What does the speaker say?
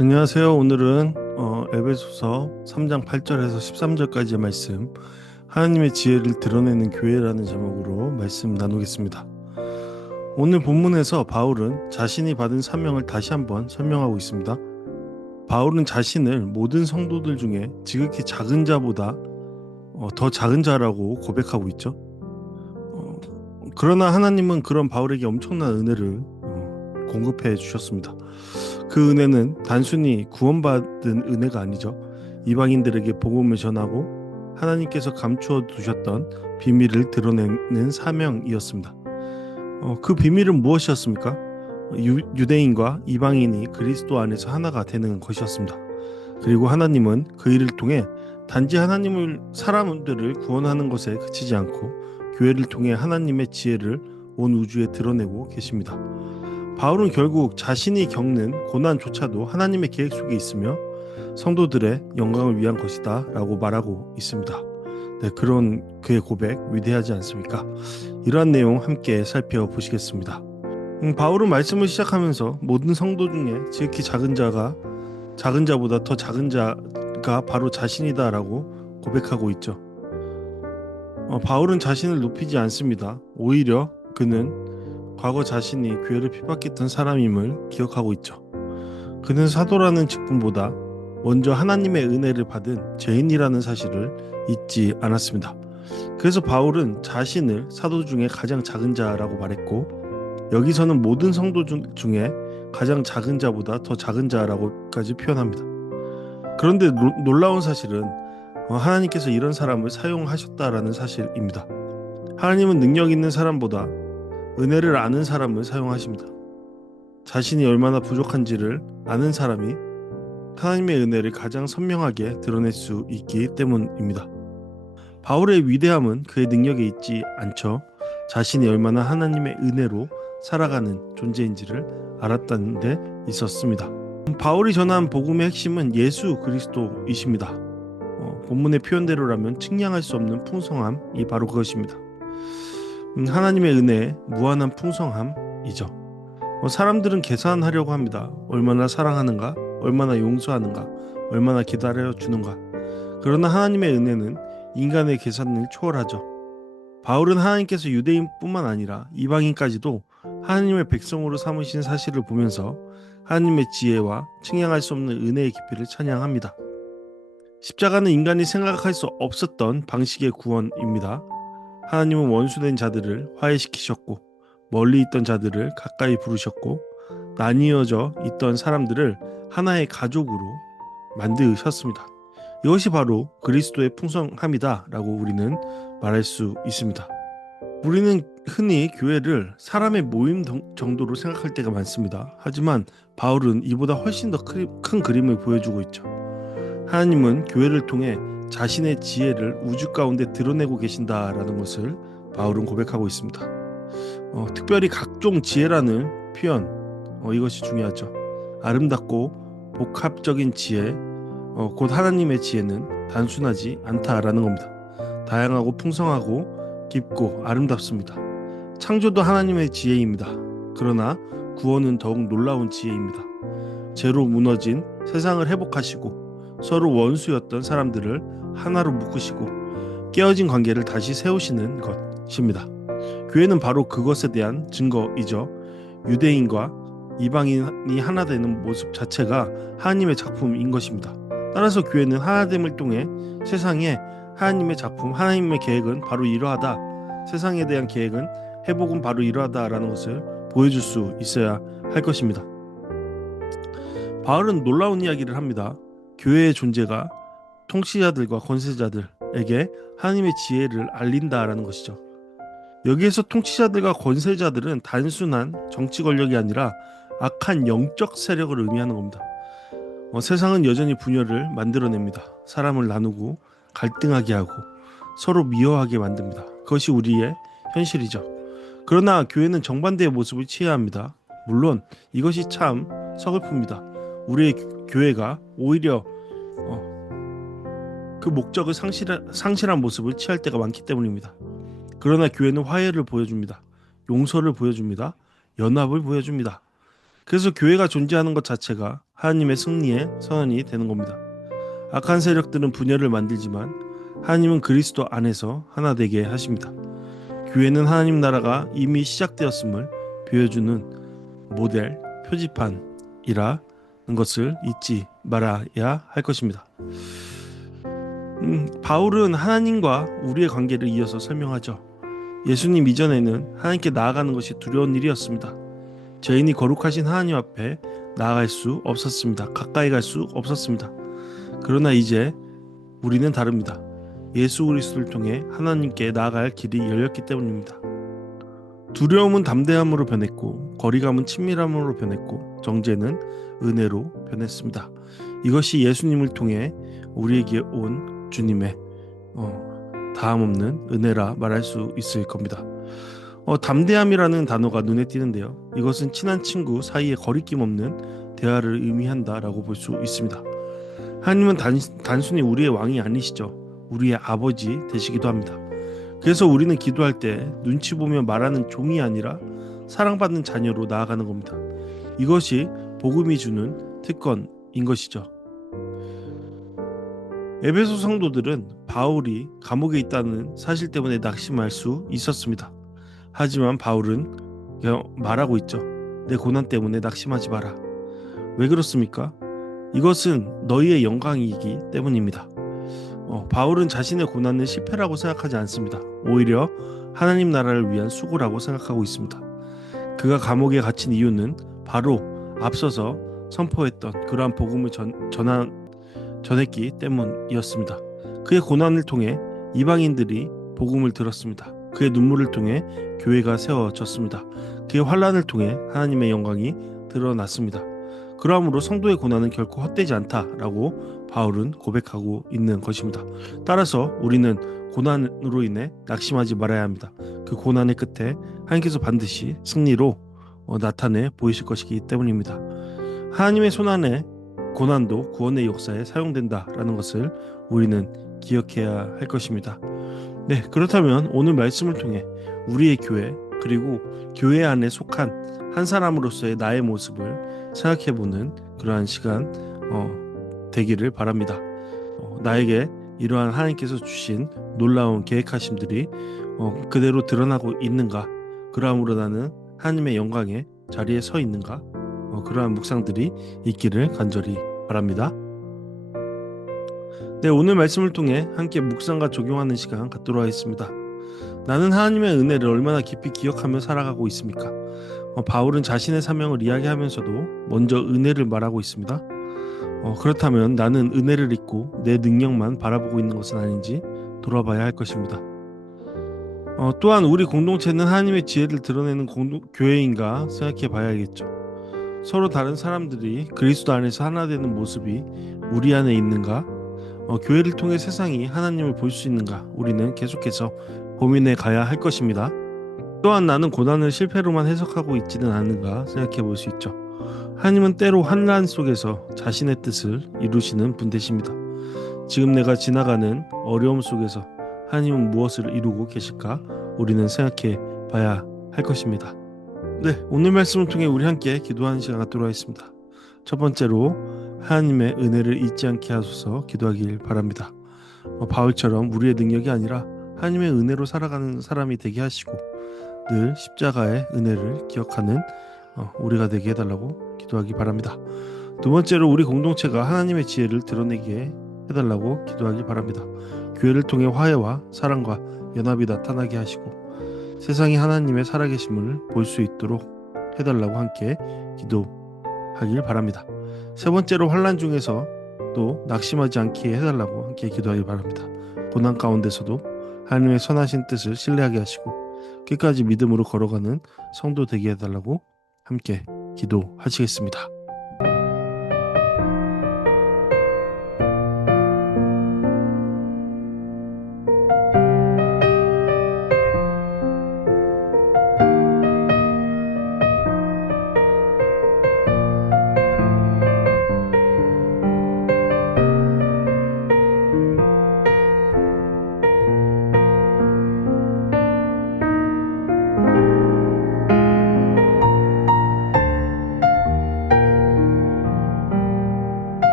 안녕하세요. 오늘은 에베소서 3장 8절에서 13절까지의 말씀, 하나님의 지혜를 드러내는 교회라는 제목으로 말씀 나누겠습니다. 오늘 본문에서 바울은 자신이 받은 사명을 다시 한번 설명하고 있습니다. 바울은 자신을 모든 성도들 중에 지극히 작은 자보다 더 작은 자라고 고백하고 있죠. 그러나 하나님은 그런 바울에게 엄청난 은혜를 공급해 주셨습니다. 그 은혜는 단순히 구원받은 은혜가 아니죠. 이방인들에게 복음을 전하고 하나님께서 감추어 두셨던 비밀을 드러내는 사명이었습니다. 그 비밀은 무엇이었습니까? 유대인과 이방인이 그리스도 안에서 하나가 되는 것이었습니다. 그리고 하나님은 그 일을 통해 단지 하나님을 사람들을 구원하는 것에 그치지 않고 교회를 통해 하나님의 지혜를 온 우주에 드러내고 계십니다. 바울은 결국 자신이 겪는 고난조차도 하나님의 계획 속에 있으며 성도들의 영광을 위한 것이다 라고 말하고 있습니다. 네, 그런 그의 고백 위대하지 않습니까? 이러한 내용 함께 살펴보시겠습니다. 바울은 말씀을 시작하면서 모든 성도 중에 지극히 작은 자보다 더 작은 자가 바로 자신이다 라고 고백하고 있죠. 바울은 자신을 높이지 않습니다. 오히려 그는 과거 자신이 교회를 핍박했던 사람임을 기억하고 있죠. 그는 사도라는 직분보다 먼저 하나님의 은혜를 받은 죄인이라는 사실을 잊지 않았습니다. 그래서 바울은 자신을 사도 중에 가장 작은 자라고 말했고, 여기서는 모든 성도 중에 가장 작은 자보다 더 작은 자라고까지 표현합니다. 그런데 놀라운 사실은 하나님께서 이런 사람을 사용하셨다라는 사실입니다. 하나님은 능력 있는 사람보다 은혜를 아는 사람을 사용하십니다. 자신이 얼마나 부족한지를 아는 사람이 하나님의 은혜를 가장 선명하게 드러낼 수 있기 때문입니다. 바울의 위대함은 그의 능력에 있지 않죠. 자신이 얼마나 하나님의 은혜로 살아가는 존재인지를 알았다는 데 있었습니다. 바울이 전한 복음의 핵심은 예수 그리스도이십니다. 본문의 표현대로라면 측량할 수 없는 풍성함이 바로 그것입니다. 하나님의 은혜의 무한한 풍성함이죠. 사람들은 계산하려고 합니다. 얼마나 사랑하는가, 얼마나 용서하는가, 얼마나 기다려주는가. 그러나 하나님의 은혜는 인간의 계산을 초월하죠. 바울은 하나님께서 유대인뿐만 아니라 이방인까지도 하나님의 백성으로 삼으신 사실을 보면서 하나님의 지혜와 측량할 수 없는 은혜의 깊이를 찬양합니다. 십자가는 인간이 생각할 수 없었던 방식의 구원입니다. 하나님은 원수된 자들을 화해시키셨고, 멀리 있던 자들을 가까이 부르셨고, 나뉘어져 있던 사람들을 하나의 가족으로 만드셨습니다. 이것이 바로 그리스도의 풍성함이다 라고 우리는 말할 수 있습니다. 우리는 흔히 교회를 사람의 모임 정도로 생각할 때가 많습니다. 하지만 바울은 이보다 훨씬 더 큰 그림을 보여주고 있죠. 하나님은 교회를 통해 자신의 지혜를 우주 가운데 드러내고 계신다라는 것을 바울은 고백하고 있습니다. 특별히 각종 지혜라는 표현, 이것이 중요하죠. 아름답고 복합적인 지혜, 곧 하나님의 지혜는 단순하지 않다라는 겁니다. 다양하고 풍성하고 깊고 아름답습니다. 창조도 하나님의 지혜입니다. 그러나 구원은 더욱 놀라운 지혜입니다. 죄로 무너진 세상을 회복하시고 서로 원수였던 사람들을 하나로 묶으시고 깨어진 관계를 다시 세우시는 것입니다. 교회는 바로 그것에 대한 증거이죠. 유대인과 이방인이 하나 되는 모습 자체가 하나님의 작품인 것입니다. 따라서 교회는 하나됨을 통해 세상에 하나님의 작품, 하나님의 계획은 바로 이러하다, 세상에 대한 계획은, 회복은 바로 이러하다라는 것을 보여줄 수 있어야 할 것입니다. 바울은 놀라운 이야기를 합니다. 교회의 존재가 통치자들과 권세자들에게 하나님의 지혜를 알린다라는 것이죠. 여기에서 통치자들과 권세자들은 단순한 정치 권력이 아니라 악한 영적 세력을 의미하는 겁니다. 세상은 여전히 분열을 만들어냅니다. 사람을 나누고 갈등하게 하고 서로 미워하게 만듭니다. 그것이 우리의 현실이죠. 그러나 교회는 정반대의 모습을 취해야 합니다. 물론 이것이 참 서글픕니다. 우리의 교회가 오히려 그 목적을 상실한 모습을 취할 때가 많기 때문입니다. 그러나 교회는 화해를 보여줍니다. 용서를 보여줍니다. 연합을 보여줍니다. 그래서 교회가 존재하는 것 자체가 하나님의 승리의 선언이 되는 겁니다. 악한 세력들은 분열을 만들지만 하나님은 그리스도 안에서 하나 되게 하십니다. 교회는 하나님 나라가 이미 시작되었음을 보여주는 모델, 표지판이라는 것을 잊지 말아야 할 것입니다. 바울은 하나님과 우리의 관계를 이어서 설명하죠. 예수님 이전에는 하나님께 나아가는 것이 두려운 일이었습니다. 죄인이 거룩하신 하나님 앞에 나아갈 수 없었습니다. 가까이 갈 수 없었습니다. 그러나 이제 우리는 다릅니다. 예수 그리스도를 통해 하나님께 나아갈 길이 열렸기 때문입니다. 두려움은 담대함으로 변했고, 거리감은 친밀함으로 변했고, 정죄는 은혜로 변했습니다. 이것이 예수님을 통해 우리에게 온 주님의 다함없는 은혜라 말할 수 있을 겁니다. 담대함이라는 단어가 눈에 띄는데요. 이것은 친한 친구 사이에 거리낌 없는 대화를 의미한다라고 볼 수 있습니다. 하나님은 단순히 우리의 왕이 아니시죠. 우리의 아버지 되시기도 합니다. 그래서 우리는 기도할 때 눈치 보며 말하는 종이 아니라 사랑받는 자녀로 나아가는 겁니다. 이것이 복음이 주는 특권인 것이죠. 에베소 성도들은 바울이 감옥에 있다는 사실 때문에 낙심할 수 있었습니다. 하지만 바울은 말하고 있죠. 내 고난 때문에 낙심하지 마라. 왜 그렇습니까? 이것은 너희의 영광이기 때문입니다. 바울은 자신의 고난을 실패라고 생각하지 않습니다. 오히려 하나님 나라를 위한 수고라고 생각하고 있습니다. 그가 감옥에 갇힌 이유는 바로 앞서서 선포했던 그러한 복음을 전했기 때문이었습니다. 그의 고난을 통해 이방인들이 복음을 들었습니다. 그의 눈물을 통해 교회가 세워졌습니다. 그의 환난을 통해 하나님의 영광이 드러났습니다. 그러므로 성도의 고난은 결코 헛되지 않다라고 바울은 고백하고 있는 것입니다. 따라서 우리는 고난으로 인해 낙심하지 말아야 합니다. 그 고난의 끝에 하나님께서 반드시 승리로 나타내 보이실 것이기 때문입니다. 하나님의 손안에 고난도 구원의 역사에 사용된다라는 것을 우리는 기억해야 할 것입니다. 네, 그렇다면 오늘 말씀을 통해 우리의 교회 그리고 교회 안에 속한 한 사람으로서의 나의 모습을 생각해보는 그러한 시간 되기를 바랍니다. 나에게 이러한 하나님께서 주신 놀라운 계획하심들이 그대로 드러나고 있는가? 그러므로 나는 하나님의 영광의 자리에 서 있는가? 그러한 묵상들이 있기를 간절히 바랍니다. 네, 오늘 말씀을 통해 함께 묵상과 적용하는 시간 갖도록 하겠습니다. 나는 하나님의 은혜를 얼마나 깊이 기억하며 살아가고 있습니까? 바울은 자신의 사명을 이야기하면서도 먼저 은혜를 말하고 있습니다. 그렇다면 나는 은혜를 잊고 내 능력만 바라보고 있는 것은 아닌지 돌아봐야 할 것입니다. 또한 우리 공동체는 하나님의 지혜를 드러내는 교회인가 생각해 봐야겠죠. 서로 다른 사람들이 그리스도 안에서 하나 되는 모습이 우리 안에 있는가? 교회를 통해 세상이 하나님을 볼 수 있는가? 우리는 계속해서 고민해 가야 할 것입니다. 또한 나는 고난을 실패로만 해석하고 있지는 않은가 생각해 볼 수 있죠. 하나님은 때로 환난 속에서 자신의 뜻을 이루시는 분 되십니다. 지금 내가 지나가는 어려움 속에서 하나님은 무엇을 이루고 계실까? 우리는 생각해 봐야 할 것입니다. 네, 오늘 말씀을 통해 우리 함께 기도하는 시간 갖도록 하겠습니다. 첫 번째로 하나님의 은혜를 잊지 않게 하소서 기도하길 바랍니다. 바울처럼 우리의 능력이 아니라 하나님의 은혜로 살아가는 사람이 되게 하시고 늘 십자가의 은혜를 기억하는 우리가 되게 해달라고 기도하기 바랍니다. 두 번째로 우리 공동체가 하나님의 지혜를 드러내게 해달라고 기도하기 바랍니다. 교회를 통해 화해와 사랑과 연합이 나타나게 하시고 세상이 하나님의 살아계심을 볼 수 있도록 해달라고 함께 기도하길 바랍니다. 세 번째로 환난 중에서 또 낙심하지 않게 해달라고 함께 기도하기 바랍니다. 고난 가운데서도 하나님의 선하신 뜻을 신뢰하게 하시고 끝까지 믿음으로 걸어가는 성도 되게 해달라고 함께 기도하시겠습니다.